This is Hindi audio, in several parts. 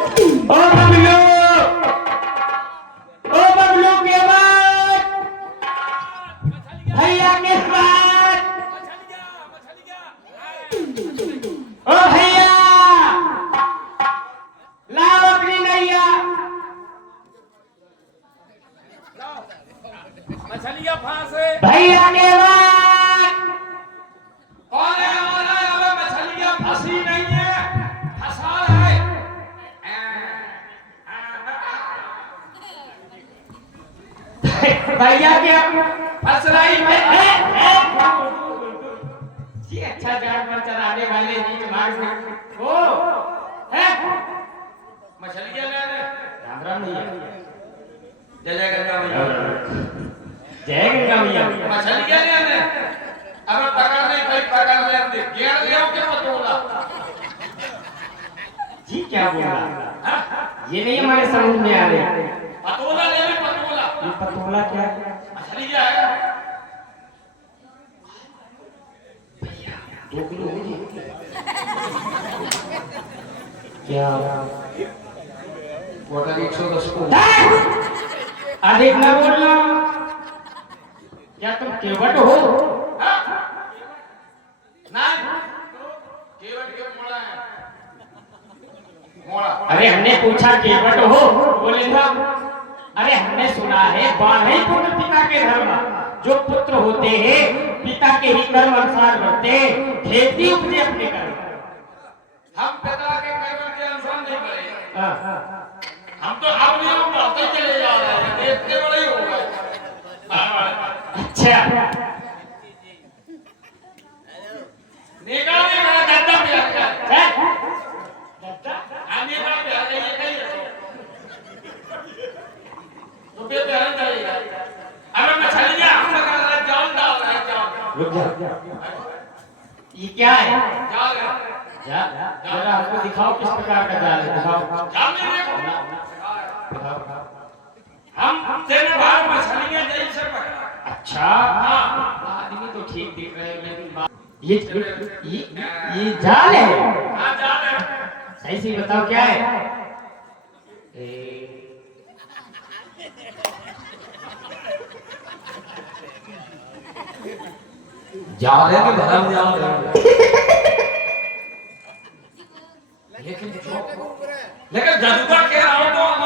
ओ बबलू, ओ बबलू के बाद भैया के बाद ओ भैया लाओ अपनी नैया। मछलियां फांसे भैया के बाद कौन है? अबे मछलियां फंसी नहीं है, फंसा है। भैया के फंस रही है। जी अच्छा जानवर चराने वाले नीच मार्ग में ओ है मछलियां ले ले। राम राम भैया। जय जय गंगा मैया। जय गंगा मैया। मछलियां ले ले। अबे पकड़ नहीं भाई, पकड़ ले दे। घेर ले के पतोला। जी क्या बोल रहा? ये नहीं हमारे समझ में आ रहे। पतोला ले ले, पतोला। ये पतोला क्या है? मछलियां है। 2 किलो होगी क्या? टोटल 110 को। अधिक न बोलना। क्या तुम केवट हो? नहीं, केवट के मोड़ा है। मोड़ा। अरे हमने पूछा केवट हो, बोले ना अरे हमने सुना है बारह पुत्र पिता के धर्म, जो पुत्र होते हैं पिता के ही कर्म अनुसार बढ़ते, खेती उपजे अपने कर्म। हम पिता के कर्म के अनुसार नहीं बढ़े। हाँ। हम तो अपने आप बढ़ते चले जा रहे हैं, देखते बड़े ही हो गए। अच्छा निकाल दे मेरा दद्दा प्यार का। है? आने का प्यार है, ये कहीं तो पे प्यार चलेगा। अबे मछलियां हम लगा रहे हैं, जाल डाल रहे हैं, जाल। रुक जा। ये क्या है? जाल है। जा जरा हमको दिखाओ किस प्रकार का जाल है, दिखाओ। जाल नहीं देखो। दिखाओ। हम तेरे बाहर मछलियां जैसे पकड़ा। अच्छा आदमी तो ठीक दिख रहे हैं लेकिन ये जाल है? हाँ जाल है। सही से बताओ क्या है? जाल है कि धर्म जाल है? लेकिन जादूगर कह रहा हूं तो हम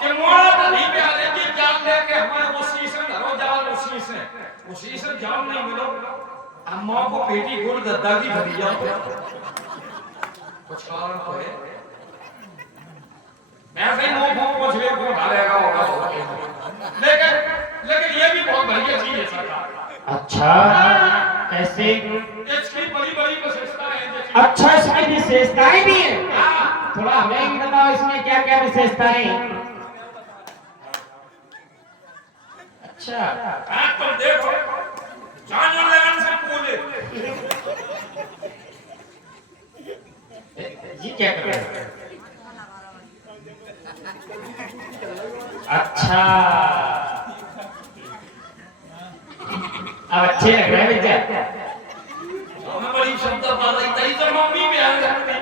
कि मोड़ा नहीं पे आ जाएगी जाल लेके हमारे उसी से धरो जाल उसी से जाल नहीं मिलो। अम्मा को पेटी गोल दद्दा की भतीजा कुछ कारण तो है। ऐसे ही मुंह मुंह कुछ भी को डालेगा होगा। लेकिन लेकिन ये भी बहुत बढ़िया चीज है सरकार। अच्छा कैसे? इसकी बड़ी बड़ी विशेषताएं हैं। अच्छा इसकी विशेषताएं भी है? थोड़ा हमें भी बताओ इसमें क्या क्या विशेषताएं हैं? अच्छा आप तो देखो जान लगन से पूछे ये क्या कर रहे हैं? अच्छा अब अच्छे लग रहे हैं भैया। हमें बड़ी शब्द पा रही तरी तो मम्मी में आ जाती।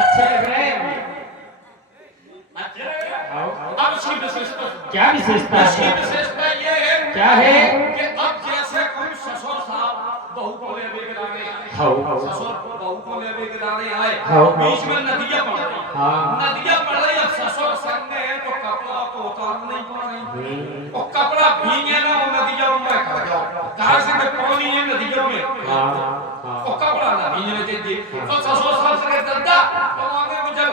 अच्छे लग रहे हैं। अच्छे लग रहे हैं। आओ। अब इसकी विशेषता क्या विशेषता इसकी है? विशेषता ये है क्या है? कि अब जैसे कोई ससुर साहब बहू को ले बेगदाने आए, ससुर बहू को ले बेगदाने आए, बीच में नदियां पड़ रही, नदियां पड़ रही। अब ससुर संग है तो कपड़ा तो उतार नहीं पा रहे, और कपड़ा भीगे ना वो नदियों में खा जाओ। कहाँ से कि पानी है नदियों में, और कपड़ा ना भीगने चाहिए। तो ससुर साहब से दद्दा तुम आगे को चलो,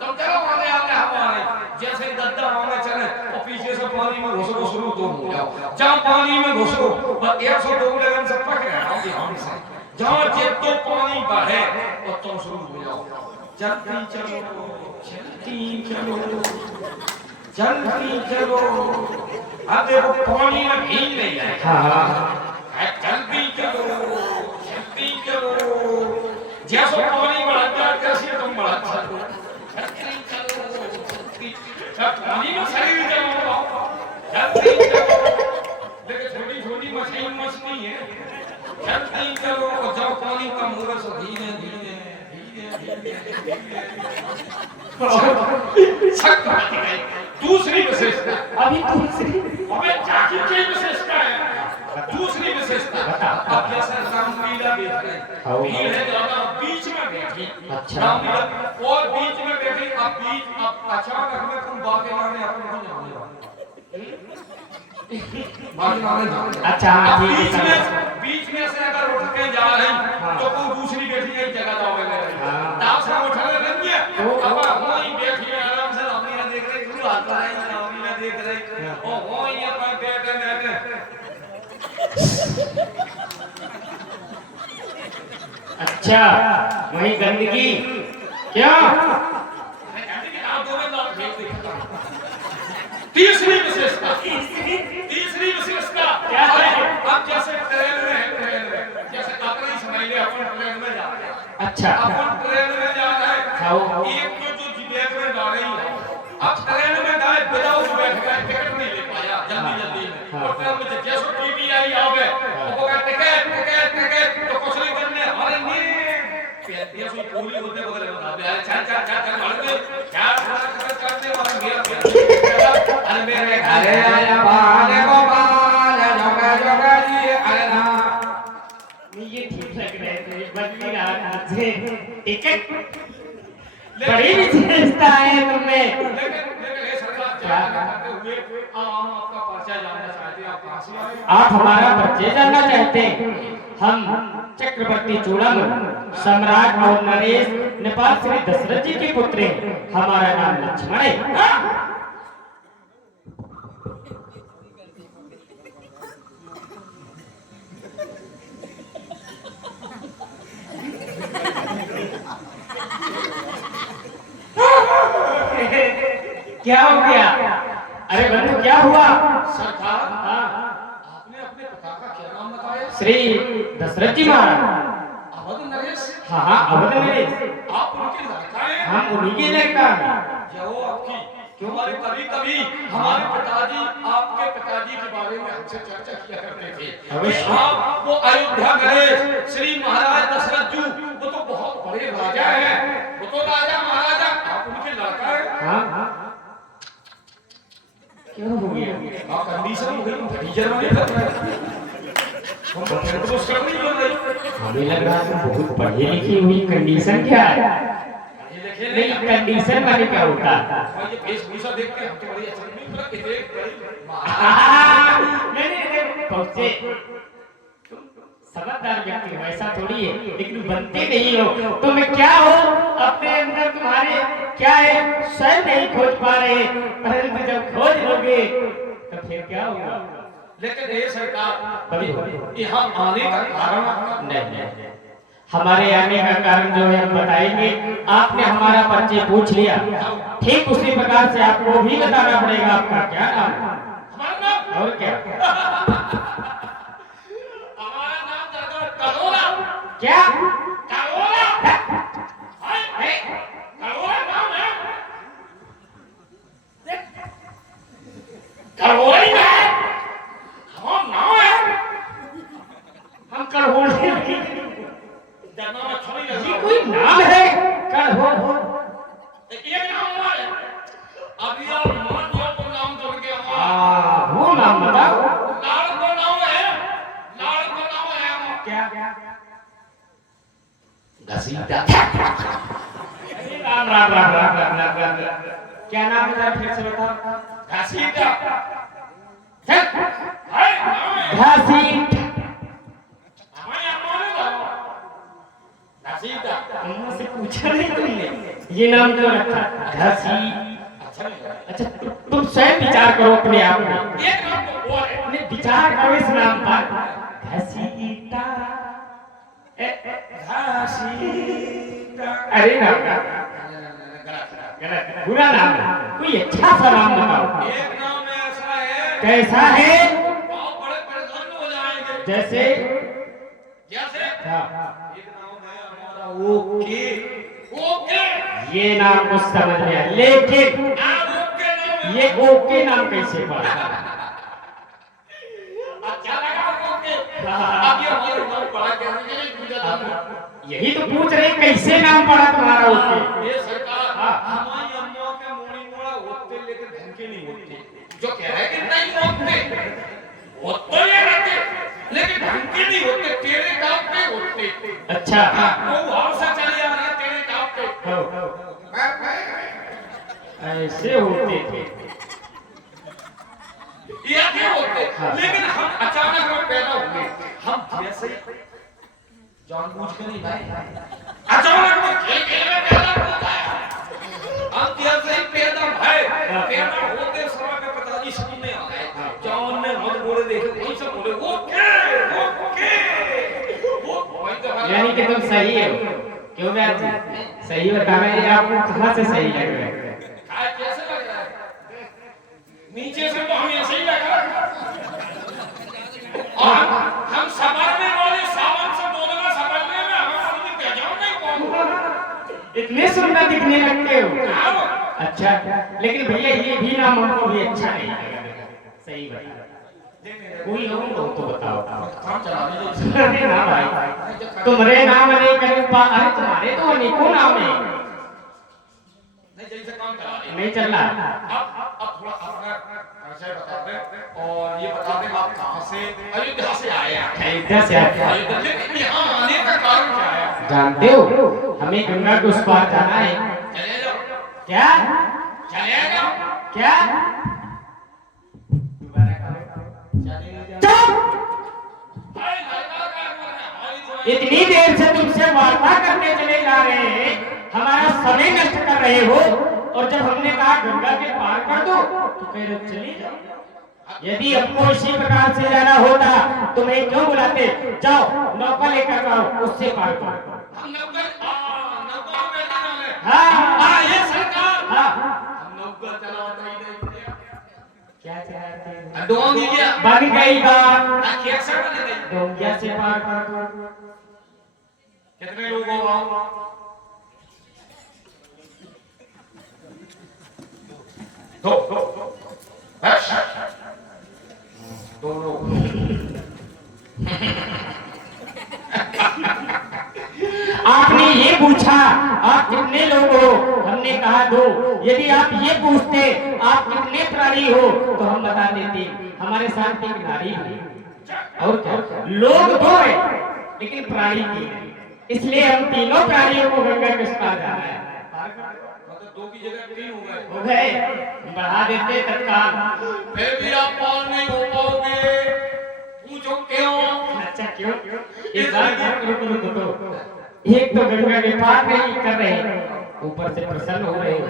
तुम चलो आगे आगे हम आ रहे। जैसे दद्दा आगे चले और पीछे से पानी में घुसो शुरू तो हो जाओ। जहाँ पानी में घुसो 102 लगन से पकड़े आओगे हमसे। जहाँ जितो पानी बढ़े और तुम शुरू हो जाओ। जल्दी चलो जल्दी चलो जल्दी चलो। अब देखो पानी में भीग नहीं है। जल्दी चलो जल्दी चलो। जैसे पानी बढ़ता है कैसे तुम बढ़ा चलो। जल्दी चलो पानी में शरीर चलो जल्दी चलो। देखो छोटी छोटी मछली है। जल्दी चलो। जब पानी कम होगा तो धीरे धीरे धीरे दूसरी विशेषता, अभी दूसरी अबे जाति की विशेषता है। दूसरी विशेषता, अब जैसे रामलीला देख रहे हैं, भीड़ है ज्यादा, बीच में बैठी, रामलीला और बीच में बैठी, अब अचानक में तुम बाके मारने अपन को जाने वाले, अच्छा बीच में से अगर उठ के जा रहे हैं तो कोई दूसरी बैठी एक जगह जाओगे, दाव से उठ के नहीं है, अब वहीं बैठी है आराम से रामलीला देख रही, तू आता है रामलीला देख रही, और वहीं अपन बैठे बैठे। अच्छा वही गंदगी क्या? तीसरी विशेषता, तीसरी विशेषता क्या है? अब जैसे ट्रेन में जैसे काकड़ी समझ ले, अपन ट्रेन में जा रहे हैं, अच्छा अपन ट्रेन में जा रहे हैं, एक जो बैग में डाल रही है, अब ट्रेन में गए विदाउट बैठ गए, टिकट नहीं ले पाया जल्दी में, और ट्रेन में जैसे टीवी आई आओगे वो कहे टिकट टिकट टिकट, तो कुछ नहीं करने, अरे नहीं ये कोई पूरी होते बगल में आ गया, चल चल चल चल मार दे, क्या करते और मेरा अरे मेरे घरे आया बाले गोपाल जोगा जोगा जी, अरे ना ये ठीक लग रहे थे, बदली हाथ से टिकट बड़ी विशेषता है तुम्हें। लेकिन ये सरकार करते हुए हम आपका परिचय जानना चाहते हैं, आप कहां से आए? आप हमारा परिचय जानना चाहते हैं? हम चक्रवर्ती चूड़ामल सम्राट और नरेश नेपाल श्री दशरथ जी के पुत्र हैं। हमारा नाम लक्ष्मण है। क्या हो गया? अरे बंधु क्या हुआ? सरकार आपने अपने पिता का क्या नाम बताया? श्री दशरथ जी महाराज। अवध नरेश? हाँ अवध नरेश। आप उनके लड़का हैं? हम उन्हीं के लड़का हैं। जो आपकी क्यों कभी कभी हमारे पिताजी आपके पिताजी के बारे में हमसे चर्चा किया करते थे कि आप वो अयोध्या गए, श्री महाराज दशरथ जी वो तो बहुत बड़े राजा हैं, वो तो राजा महाराजा, आप उनके लड़का हैं। हाँ क्या हो गया? आप कंडीशन हो गई, टीचर में कर रहे हैं, हम तो शर्म नहीं कर रहे। हमें लग रहा है बहुत पढ़ी लिखी हुई। कंडीशन क्या है? नहीं कंडीशन माने क्या होता है? ये वेशभूषा देख के हम तो बड़ी अच्छी नहीं लग इतने बड़ी नहीं पहुंचे समझदार व्यक्ति हो, ऐसा थोड़ी है, लेकिन बनते नहीं हो तो मैं क्या हो? अपने अंदर तुम्हारे क्या है स्वयं नहीं खोज पा रहे, परंतु जब खोज लोगे तो फिर क्या होगा? लेकिन ये सरकार यहाँ आने का कारण नहीं, हमारे आने का कारण जो है हम बताएंगे। आपने हमारा परिचय पूछ लिया, ठीक उसी प्रकार से आपको भी बताना पड़ेगा आपका क्या नाम है। हमारा नाम और क्या? हमारा नाम करोला। क्या करोला? करोला नाम है, करोला ही है, हम नाम है, हम कड़होले डरना मत, छोड़ी ना, ये कोई नाम है? कड़होल एक नाम है, अभी आप मान लो तो नाम जोड़ के हमारा वो नाम बताओ। लाड़ को नाम है, लाड़ को नाम है क्या? घसीटा। राम राम राम राम राम राम राम। क्या नाम है? जरा फिर से बताओ। घसीटा है नाम है, घसीट। हमारे अम्मा ने कहा घसीटा। अम्मा से पूछा नहीं तुमने ये नाम क्यों रखा? घसी। अच्छा नहीं लगा। अच्छा तुम स्वयं विचार करो अपने आप में, एक नाम तो और है, अपने विचार करो इस नाम पर। घसीटा घसीटा। अरे नाम गलत बुरा नाम है, कोई अच्छा सा नाम बताओ। एक नाम ऐसा है, कैसा है? बहुत बड़े परेशान हो जाएंगे। जैसे जैसे हाँ। एक नाम है हमारा ओके। ओके ये नाम कुछ समझ में आया, लेकिन ओके नाम है। ये ओके नाम कैसे पड़ा? अच्छा लगा ओके। अब ये हमारे नाम पड़ा क्या है, ये पूछा था। यही तो पूछ रहे कैसे नाम पड़ा तुम्हारा उसके। ये सरकार हमारी अम्मा के मोड़ी मोड़ा होते लेकिन ढंग के नहीं होते। जो कह रहे कि नहीं होते ये रहते लेकिन ढंग के नहीं होते, तेरे काम पे होते। अच्छा वो और से चले आ रहे तेरे काम पे ऐसे होते थे ये क्या होते। लेकिन हम अचानक में पैदा हुए, हम जैसे जानबूझ के नहीं भाई, अचानक में खेल में पैदा हो गया। हम जैसे ही पैदा भय पैदा होते समय में पिताजी सामने आ गए, जॉन ने मत बोले देखे वही सब बोले ओके ओके वो यानी कि तुम सही हो। क्यों व्यास जी सही बता रहे हैं, आपको कहाँ से सही लग रहा है? कैसे लग रहा है? नीचे से तो हमें ऐसे ही लगा। और हम संभलने वाले सावन से बोलना संभलने में हमारा पहचान नहीं पाऊंगा। इतने सुंदर दिखने लगते हो। अच्छा लेकिन भैया ये भी नाम हमको भी अच्छा नहीं लगा। सही बता कोई हो तो बताओ। काम चला लीजिए। अरे ना भाई तुम्हारे नाम नहीं करें अरे तुम्हारे तो अनेकों नाम है। नहीं जैसे काम चला लीजिए। नहीं चल रहा। अब थोड़ा अपना परिचय बता दें और ये बता दें आप कहाँ से अयोध्या से आए हैं। अयोध्या से आए अयोध्या लेकिन यहाँ आने का कारण क्या है? जानते हो हमें गंगा के उस पार जाना है। चले जाओ। क्या चले जाओ। क्या इतनी देर से तुमसे वार्ता करने चले जा रहे हैं, हमारा समय नष्ट कर रहे हो। और जब हमने कहा गंगा के पार कर दो तो कह रहे चली जाओ। यदि हमको इसी प्रकार से जाना होता तो मैं क्यों बुलाते? जाओ नौका लेकर आओ उससे पार करो। हम नौकर में जाना है। हाँ ये सरकार। हाँ हम नौकर चलाते ही नहीं। क्या चलाते हैं? डोंगी क्या? बन गई बात। कैसे बन गई? डोंगिया से पार कर दो। कितने लोग हो? दो लोग। आपने ये पूछा आप कितने लोग हो, हमने कहा दो। यदि आप ये पूछते आप कितने प्राणी हो तो हम बता देते हमारे साथ एक नारी है। और क्या लोग दो है लेकिन प्राणी तीन है, इसलिए हम तीनों प्राणियों को गंगा के पार जाना है। मतलब दो की जगह तीन हो गए बढ़ा देते तत्काल। फिर भी आप पार नहीं हो पाओगे। पूछो क्यों? अच्छा क्यों? एक बार रुको। एक तो गंगा के पार नहीं कर रहे, ऊपर से प्रसन्न हो रहे हो।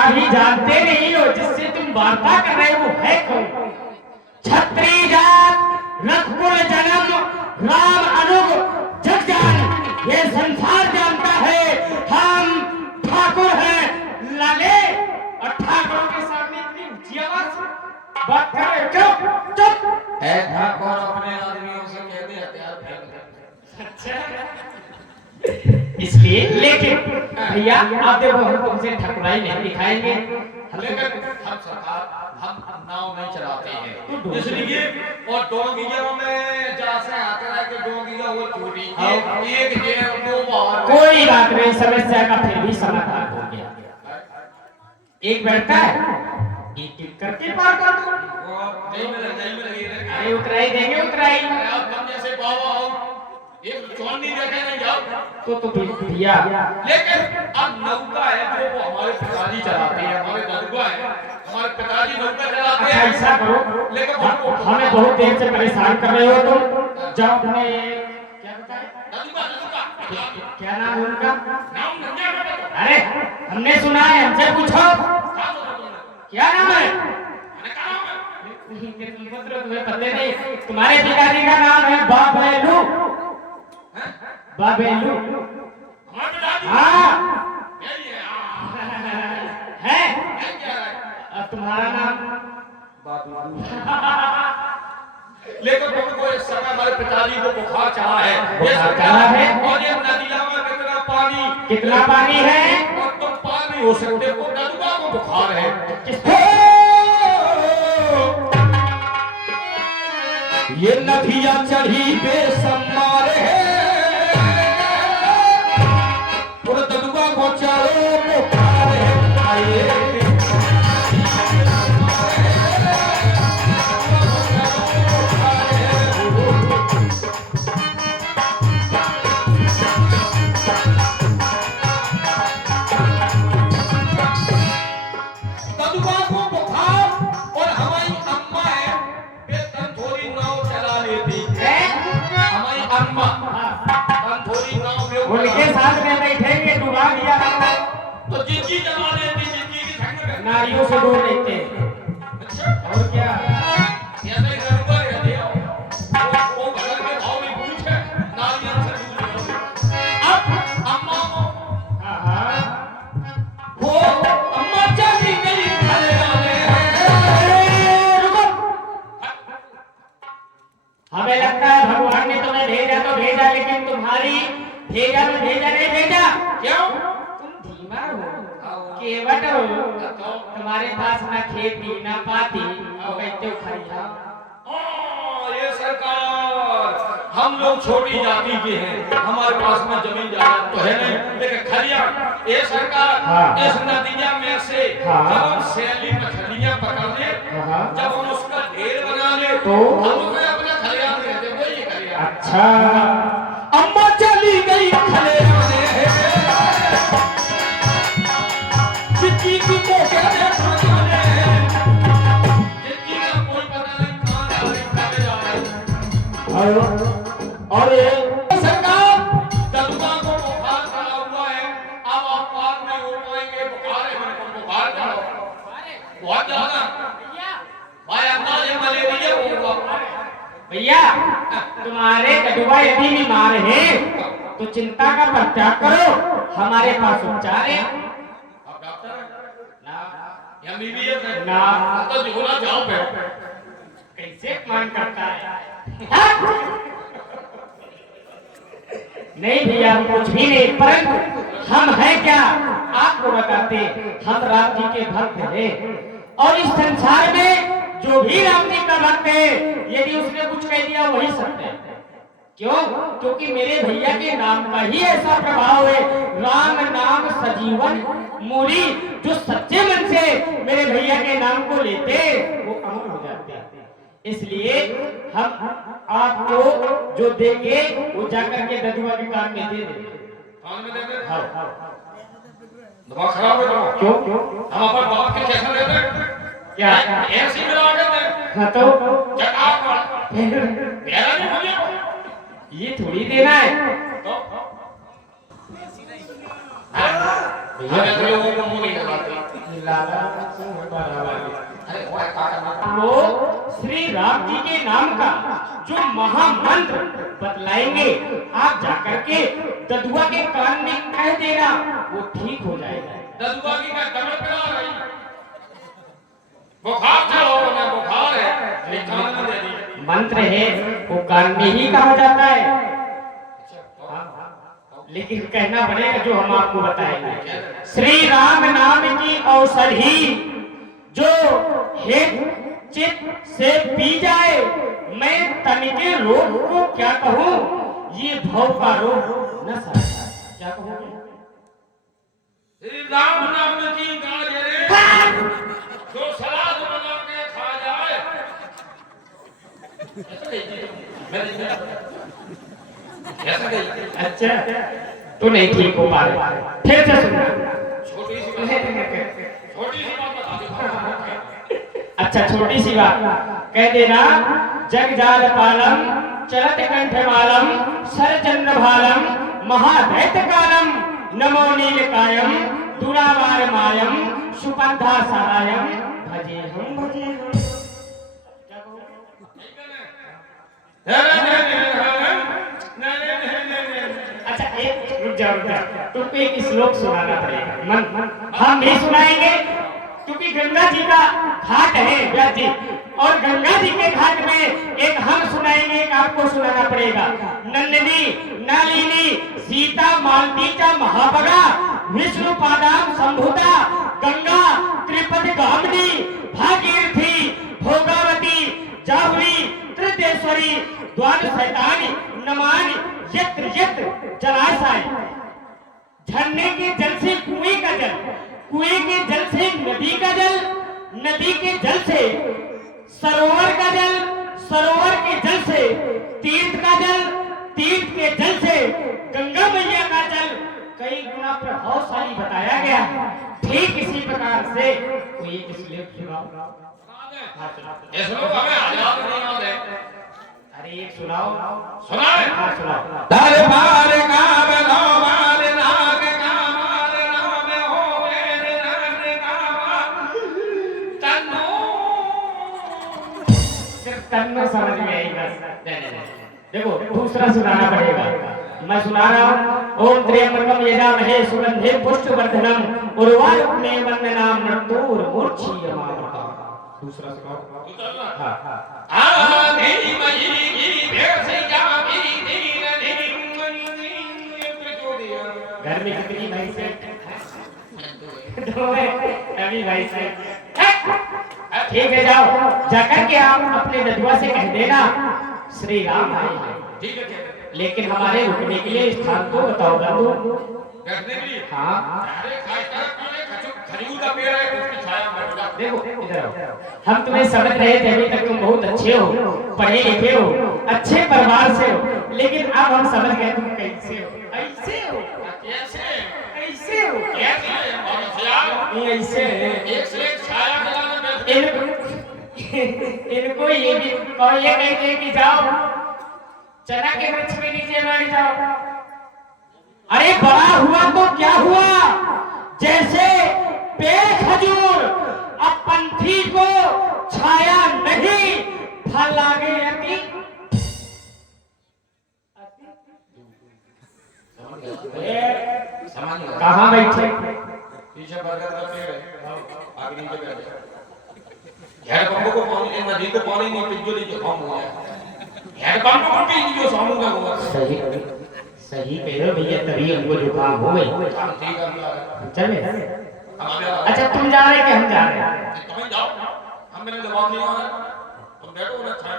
अभी जानते नहीं हो जिससे तुम वार्ता कर रहे हो है कौन? क्षत्रिय जात रघुकुल जन्म राम अनुग जग जान ये संसार जानता है। हम ठाकुर हैं लाले और ठाकुरों के सामने इतनी ऊंची आवाज से बात कर रहे हो। चुप चुप। है ठाकुर अपने आदमियों से कहते हथियार फेंक दे। अच्छा इसलिए लेकिन भैया आप देखो हम तुमसे ठकुराई नहीं दिखाएंगे। लेकिन हम सरकार हम नाव नहीं चलाते हैं इसलिए। और डोंगिया में जैसे आते रहे कि डोंगिया वो छोटी एक जेब दो बाहर। कोई बात नहीं समस्या का फिर भी समाधान हो गया। एक बैठता है एक एक करके पार कर दो। जय में लगे अरे उतराई देंगे उतराई। आप कम जैसे बाबा हो एक चौन नहीं देखे नहीं जाओ तो भैया लेकिन अब नौका है जो वो हमारे पिताजी चलाते हैं। हमारे नौका है हमारे पिताजी नौका चलाते अच्छा हैं। ऐसा करो लेकिन हमें बहुत देर से परेशान कर रहे हो तुम। जाओ अपने क्या बताया नौका क्या नाम है उनका? नाम नंगे में बताओ। अरे हमने सुना है हमसे पूछो क्या नाम है? तुम्हें पता नहीं तुम्हारे पिताजी का नाम है बाबेलू। बाबेलू हाँ है। अब तुम्हारा नाम लेकिन तुमको इस समय हमारे पिताजी को बुखार चढ़ा है। बुखार चढ़ा है और ये नदिया में कितना पानी है? और तुम पार नहीं हो सकते। वो नदुआ को बुखार है। ये नदिया चढ़ी बेसमार है जला देती जिंदगी की ठंड में। नारियों से दूर रहते हैं। अच्छा और क्या ये नहीं गड़बड़ है दिया वो घर के भाव में पूछे नारियल से दूर रहो। अब अम्मा को हाँ वो अम्मा चली गई घर आने। रुको, हमें लगता है भगवान ने तुम्हें भेजा तो भेजा, लेकिन तुम्हारी भेजा में भेजा नहीं भेजा। क्यों? तुम धीमा हो, केवट हो, तुम्हारे पास ना खेती ना पाती, और बैठे हो खरिया। ये सरकार हम लोग छोटी जाति के हैं, हमारे पास में जमीन जायदाद तो है नहीं, लेकिन खलिया ये सरकार हाँ। इस नदिया में से हाँ। जब हम सैली मछलियां पकड़ ले, हाँ। जब हम उसका ढेर बना ले तो हम उसे अपने खलिया में रहते वही खलिया। अच्छा अम्मा चली गई खलिया में चिट्ठी की को क्या देखा जाने, चिट्ठी का कोई पता नहीं कहां जा रही कब जा रही। और ये सरकार दलुआ को बुखार चढ़ा हुआ है, अब आप पार में हो पाएंगे। बुखार है मेरे को, बुखार चढ़ा बहुत ज्यादा भाई, अंदाज है मलेरिया होगा। भैया तुम्हारे कदुआ यदि बीमार है तो चिंता का परित्याग करो, हमारे पास उपचार है। आप डॉक्टर हैं ना? एमबीबीएस है ना। तो झोला जाओ पे कैसे मन करता है? नहीं भैया हम कुछ भी नहीं, परंतु हम हैं क्या आपको बताते, हम राम जी के भक्त हैं, और इस संसार में जो भी राम जी का भक्त है, यदि उसने कुछ कह दिया वही सत्य है। क्यों? क्योंकि मेरे भैया के नाम का ही ऐसा प्रभाव है, राम नाम सजीवन मूरी, जो सच्चे मन से मेरे भैया के नाम को लेते वो अमर हो जाते हैं। इसलिए हम आपको जो देंगे वो जाकर के ददुआ के कान में दे देंगे। कान में दे दे। हाँ। दिमाग खराब है तुम्हारा। क्यों? हम अपन बाप के कैसे दे दे? क्या? ऐसी मिला के दे। हाँ तो चटा पड़ मेरा नहीं मुझे ये थोड़ी देना है। तो भैया तो लोगों को मुंह नहीं लगाते। अरे वो क्या करना? वो श्री राम जी के नाम का जो महामंत्र बतलाएंगे, आप जाकर के ददुआ के कान में कह देना, वो ठीक हो जाएगा। ददुआ की क्या कमर पे आ रही? बुखार चढ़ो ना, बुखार है कान में दे दी। मंत्र है वो कान में ही कहा जाता है। लेकिन कहना पड़ेगा जो हम आपको बताएंगे। श्री राम नाम की औषधि जो हित चित्त से पी जाए, मैं तन के रोग को क्या कहूँ, ये भव का रोग न सहता। क्या कहूँ? श्री राम नाम की गाजरे जो सलाद बना के खा जाए। ऐसा गई। अच्छा तो नहीं ठीक हो पा रहे, फिर से सुनना। छोटी सी बात बता दो। अच्छा छोटी सी बात कह देना। जग जाल पालम चलत कंठ मालम सर चंद्र भालम महादैत्य कालम नमो नीलकायम दुरावार मायम सुपद्धा सारायम भजे हम भजे हम। अच्छा एक रुक जाओ तुमको एक श्लोक सुनाना पड़ेगा। मन हम नहीं सुनाएंगे क्योंकि गंगा जी का घाट है व्यास जी, और गंगा जी के घाट में एक हम सुनाएंगे, एक आपको सुनाना पड़ेगा। नंदिनी नालिनी सीता मालती चा महाभगा विष्णु पादाम संभुता गंगा त्रिपद गामिनी भागीरथी भोगावती जाह्नवी त्रिदेश्वरी द्वादशैतानी नमानि यत्र यत्र जलाशय। झरने के जल से कुएं का जल, कुएं के जल से नदी का जल, नदी के जल से सरोवर का जल, सरोवर के जल से तीर्थ का जल, तीर्थ के जल से गंगा मैया का जल कई गुना प्रभावशाली बताया गया। ठीक इसी प्रकार से कोई एक श्लोक सुनाओ। अरे एक सुनाओ। सुनाए? हाँ सुनाओ। दरबार का बनो मार नाग का मार नाम हो मेरे नाम तन्नो समझ में आई बस। देखो दूसरा सुनाना पड़ेगा। मैं सुना रहा हूँ। ओम त्र्यंबकम यजामहे सुगंधिं पुष्टिवर्धनम उर्वारुकमेव वन्दनाम मृत्युर्मुक्षीयमामृतम्। दूसरा सुनाओ। हाँ मेरी मही गिरी भेड़ से जामी दीन घर में कितनी भाई से अभी भाई से ठीक है, जाओ जाकर के आप अपने ददुआ से कह देना श्री राम आए हैं। ठीक है लेकिन हमारे रुकने के लिए स्थान तो बताओ बंधु। बैठने के लिए हाँ अरे खजूर का पेड़ है उसकी छाया में बैठ जा। देखो इधर आओ। हम तुम्हें समझ रहे थे अभी तक तुम बहुत अच्छे हो, पढ़े लिखे हो, अच्छे परिवार से हो, लेकिन अब हम समझ गए तुम कैसे हो। ऐसे हो कैसे ऐसे हो कैसे बहुत यार ये ऐसे एक से एक छाया मिलाने बैठ इनको ये भी और ये कहते हैं कि जाओ चना के वृक्ष के नीचे बैठ जाओ। अरे बड़ा हुआ तो क्या हुआ, जैसे पेड़ खजूर अब पंथी को छाया नहीं, फल लागे अति कहाँ बैठे? पीछे बरगद का पेड़ है आगे नीचे बैठ जा। हेडपंप को पानी नदी को पानी नहीं पिज्जो नीचे काम हो गया। हेडपंप को भी जो सामू का हुआ सही सही कह रहे हो भैया, तभी हमको जुकाम हो गई। ठीक है चले हम अच्छा तुम जा रहे कि हम जा रहे हैं? तुम्हें जाओ हम मेरे जवाब नहीं आ रहा तुम बैठो ना छाया